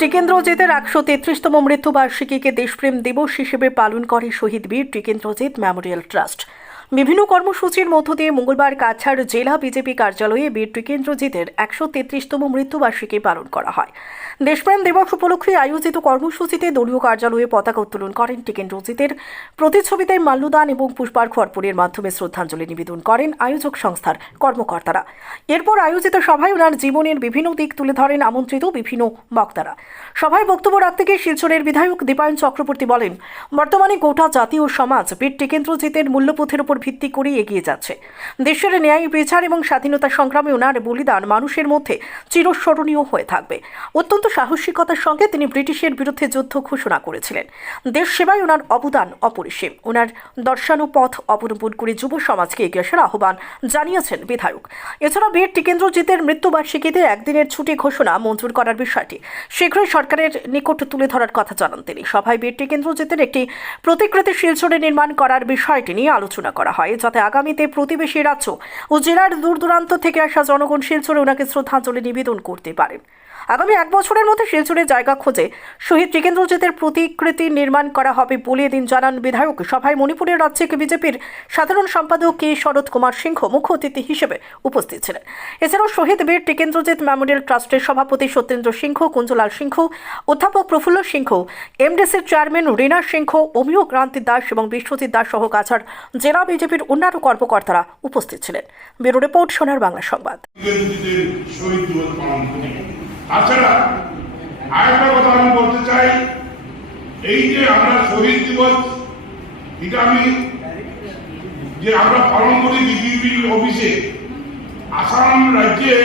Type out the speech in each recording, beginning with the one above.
টিকেন্দ্রজিতের একশো তেত্রিশতম মৃত্যুবার্ষিকীকে দেশপ্রেম দিবস হিসেবে পালন করে শহীদ বীর টিকেন্দ্রজিৎ মেমোরিয়াল ট্রাস্ট। বিভিন্ন কর্মসূচির মধ্য দিয়ে মঙ্গলবার কাছাড় জেলা বিজেপি কার্যালয়ে বীর টিকেন্দ্রজিতের একশো তেত্রিশতম মৃত্যুবার্ষিকী পালন করা হয়। দেশপ্রেম দিবস উপলক্ষে আয়োজিত কর্মসূচিতে দলীয় কার্যালয়ে পতাকা উত্তোলন করেন টিকেন্দ্রজিতের প্রতিচ্ছবিতে মাল্যদান এবং পুষ্পার্ঘ অর্পণের মাধ্যমে শ্রদ্ধাঞ্জলি নিবেদন করেন আয়োজক সংস্থার কর্মকর্তারা। এরপর আয়োজিত সভায় ওনার জীবনের বিভিন্ন দিক তুলে ধরেন আমন্ত্রিত বিভিন্ন বক্তারা। সভায় বক্তব্য রাখতে গিয়ে শিলচরের বিধায়ক দীপায়ন চক্রবর্তী বলেন, বর্তমানে গোটা জাতি ও সমাজ বীর টিকেন্দ্রজিতের মূল্যবোধের উপর ভিত্তি করেই এগিয়ে যাচ্ছে। দেশের ন্যায়, বিচার এবং স্বাধীনতা সংগ্রামে ওনার বলিদান মানুষের মধ্যে চিরস্মরণীয় হয়ে থাকবে। অত্যন্ত সাহসিকতার সঙ্গে তিনি ব্রিটিশের বিরুদ্ধে যুদ্ধ ঘোষণা করেছিলেন। দেশ সেবায় ওনার অবদান অপরিসীম। ওনার দর্শানো পথ অবলম্বন করে যুব সমাজকে এগিয়ে আসার আহ্বান জানিয়েছেন বিধায়ক। এছাড়া বীর টিকেন্দ্রজিতের মৃত্যুবার্ষিকীতে একদিনের ছুটি ঘোষণা মঞ্জুর করার বিষয়টি শীঘ্রই সরকারের নিকট তুলে ধরার কথা জানান তিনি। সভায় বীর টিকেন্দ্রজিতের একটি প্রতিকৃতি শিলচরে নির্মাণ করার বিষয়টি নিয়ে আলোচনা করা হয়, যাতে আগামীতে প্রতিবেশী রাজ্য ও জেলার দূর দূরান্ত থেকে আসা জনগণ শিলচরে ওনাকে শ্রদ্ধাঞ্জলি নিবেদন করতে পারেন। আগামী এক বছরের মধ্যে শিলচরে জায়গা খোঁজে শহীদ টিকেন্দ্রজিতের প্রতিকৃতি নির্মাণ করা হবে বলে এদিন জানান বিধায়ক। সভায় মণিপুরের রাজ্যিক বিজেপির সাধারণ সম্পাদক কে শরৎ কুমার সিংহ মুখ্য অতিথি হিসেবে উপস্থিত ছিলেন। এছাড়াও শহীদ বীর টিকেন্দ্রজিৎ মেমোরিয়াল ট্রাস্টের সভাপতি সত্যেন্দ্র সিংহ, কুঞ্জলাল সিংহ, অধ্যাপক প্রফুল্ল সিংহ এমডিসির চেয়ারম্যান রীনা সিংহ, অমিয় ক্রান্তি দাস এবং বিশ্বজিৎ দাস সহ কাছাড় জেলা বিজেপির অন্যান্য কর্মকর্তারা উপস্থিত ছিলেন। ব্যুরো রিপোর্ট, সোনার বাংলা সংবাদ নিজেদের শহীদ দিবস পালন করি তাছাড়া আরেকটা কথা আমি বলতে চাই, এই যে আমরা শহীদ দিবস, এটা আমি যে আমরা পালন করি বিজেপি অফিসে, আসাম রাজ্যে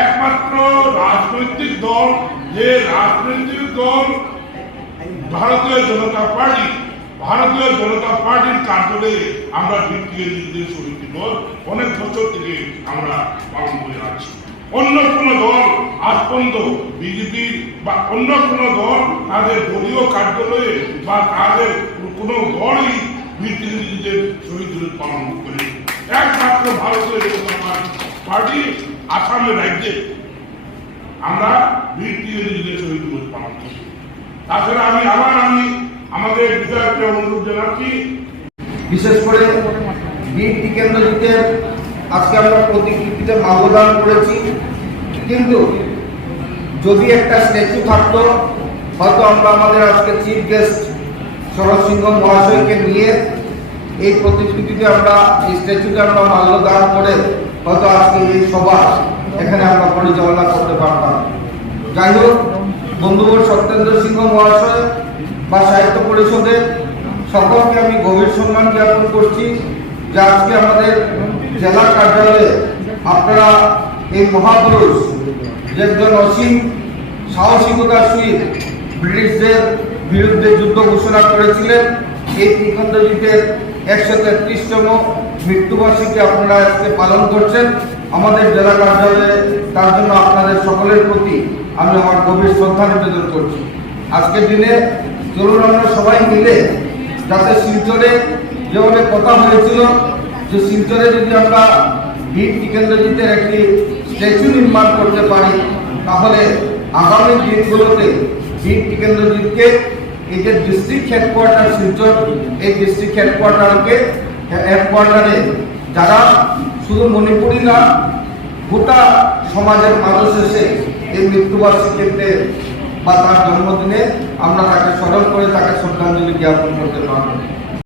একমাত্র রাজনৈতিক দল, যে রাজনৈতিক দল ভারতীয় জনতা পার্টি, ভারতীয় জনতা পার্টির কার্যালয়ে আমরা নিজেদের শহীদ দিবস, অনেক বছর থেকে আমরা পালন করে আসছি। অন্য কোন দল আজ পর্যন্ত বিজেপির বা অন্য কোন দল তাদের দলীয় কার্যালয়ে বা তাদের কোন দলই নিজেদের শহীদ দিবস পালন করে একমাত্র জনতা পার্টি আসামের রাজ্যে আমরা নিজেদের শহীদ দিবস পালন করি। তাছাড়া আমি আবার আমি আমাদের বিধায়ককে অনুরোধ জানাচ্ছি, বিশেষ করে বীর টিকেন্দ্রজিতের আজকে আমরা প্রতিকৃতিতে মাল্যদান করেছি। কিন্তু যদি একটা স্ট্যাচু থাকতো, হয়তো আমরা আমাদের আজকে চিফ গেস্ট শরৎ সিংহ মহাশয়কে নিয়ে এই প্রতিকৃতিতে আমরা, এই স্ট্যাচুতে আমরা মাল্যদান করে হয়তো আজকে এই সভা এখানে আমরা পরিচালনা করতে পারতাম। যাই হোক বন্ধুবর সত্যেন্দ্র সিংহ মহাশয় বা সাহিত্য পরিষদের সকলকে আমি গভীর সম্মান জ্ঞাপন করছি। আজকে আমাদের জেলা কার্যালয়ে আপনারা এই মহাপুরুষ যে একজন অসীম সাহসিকতার সহিত ব্রিটিশদের বিরুদ্ধে যুদ্ধ ঘোষণা করেছিলেন, এই ত্রিকণ্ডজিতের একশো তেত্রিশতম মৃত্যুবার্ষিকী আপনারা আজকে পালন করছেন। আমাদের জেলা কার্যালয়ে তার জন্য আপনাদের সকলের প্রতি আমি আমার গভীর শ্রদ্ধা নিবেদন করছি। আজকের দিনে চলুন আমরা সবাই মিলে যাতে শিলচরে যেভাবে কথা হয়েছিল যে শিলচরে যদি আমরা বীর টিকেন্দ্রজিতের একটি স্ট্যাচু নির্মাণ করতে পারি, তাহলে আগামী দিনগুলোতে বীর টিকেন্দ্রজিৎকে এই যে ডিস্ট্রিক্ট হেডকোয়ার্টার শিলচর এই ডিস্ট্রিক্ট হেডকোয়ার্টারকে, হেডকোয়ার্টারে যারা শুধু মণিপুরি না, গোটা সমাজের মানুষ এসে এই মৃত্যুবার্ষিকীতে বা তার জন্মদিনে আমরা তাকে স্মরণ করে তাকে শ্রদ্ধাঞ্জলি জ্ঞাপন করতে পারব।